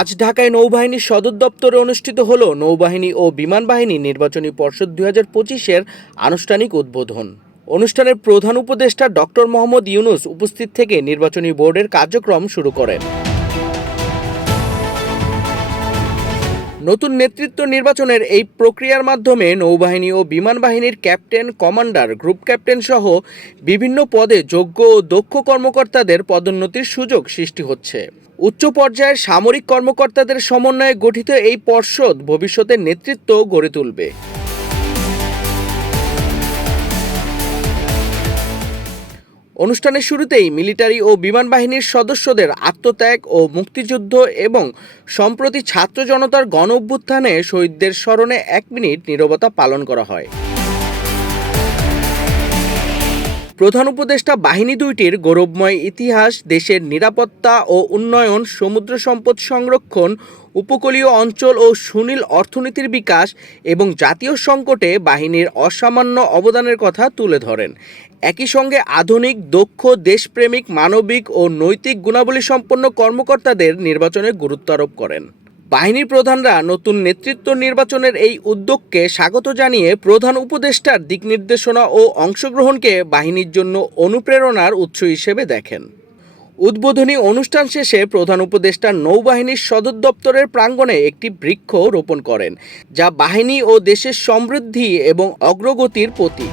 আজ ঢাকায় নৌবাহিনীর সদর দপ্তরে অনুষ্ঠিত হল নৌবাহিনী ও বিমান বাহিনী নির্বাচনী পর্ষদ দুই হাজার পঁচিশের আনুষ্ঠানিক উদ্বোধন। অনুষ্ঠানের প্রধান উপদেষ্টা ডক্টর মোহাম্মদ ইউনুস উপস্থিত থেকে নির্বাচনী বোর্ডের কার্যক্রম শুরু করেন। নতুন নেতৃত্ব নির্বাচনের এই প্রক্রিয়ার মাধ্যমে নৌবাহিনী ও বিমান বাহিনীর ক্যাপ্টেন, কমান্ডার, গ্রুপ ক্যাপ্টেন সহ বিভিন্ন পদে যোগ্য ও দক্ষ কর্মকর্তাদের পদোন্নতির সুযোগ সৃষ্টি হচ্ছে। উচ্চ পর্যায়ের সামরিক কর্মকর্তাদের সমন্বয়ে গঠিত এই পর্ষদ ভবিষ্যতে নেতৃত্ব গড়ে তুলবে। অনুষ্ঠানের শুরুতেই মিলিটারি ও বিমান বাহিনীর সদস্যদের আত্মত্যাগ ও মুক্তিযুদ্ধ এবং সম্প্রতি ছাত্র জনতার গণ অভ্যুত্থানে শহীদদের স্মরণে এক মিনিট নীরবতা পালন করা হয়। প্রধান উপদেষ্টা বাহিনী দুইটির গৌরবময় ইতিহাস, দেশের নিরাপত্তা ও উন্নয়ন, সমুদ্র সম্পদ সংরক্ষণ, উপকূলীয় অঞ্চল ও সুনীল অর্থনীতির বিকাশ এবং জাতীয় সংকটে বাহিনীর অসামান্য অবদানের কথা তুলে ধরেন। একই সঙ্গে আধুনিক, দক্ষ, দেশপ্রেমিক, মানবিক ও নৈতিক গুণাবলী সম্পন্ন কর্মকর্তাদের নির্বাচনে গুরুত্ব আরোপ করেন। বাহিনীর প্রধানরা নতুন নেতৃত্ব নির্বাচনের এই উদ্যোগকে স্বাগত জানিয়ে প্রধান উপদেষ্টার দিক নির্দেশনা ও অংশগ্রহণকে বাহিনীর জন্য অনুপ্রেরণার উৎস হিসেবে দেখেন। উদ্বোধনী অনুষ্ঠান শেষে প্রধান উপদেষ্টা নৌবাহিনীর সদর দপ্তরের প্রাঙ্গণে একটি বৃক্ষ রোপণ করেন, যা বাহিনী ও দেশের সমৃদ্ধি এবং অগ্রগতির প্রতীক।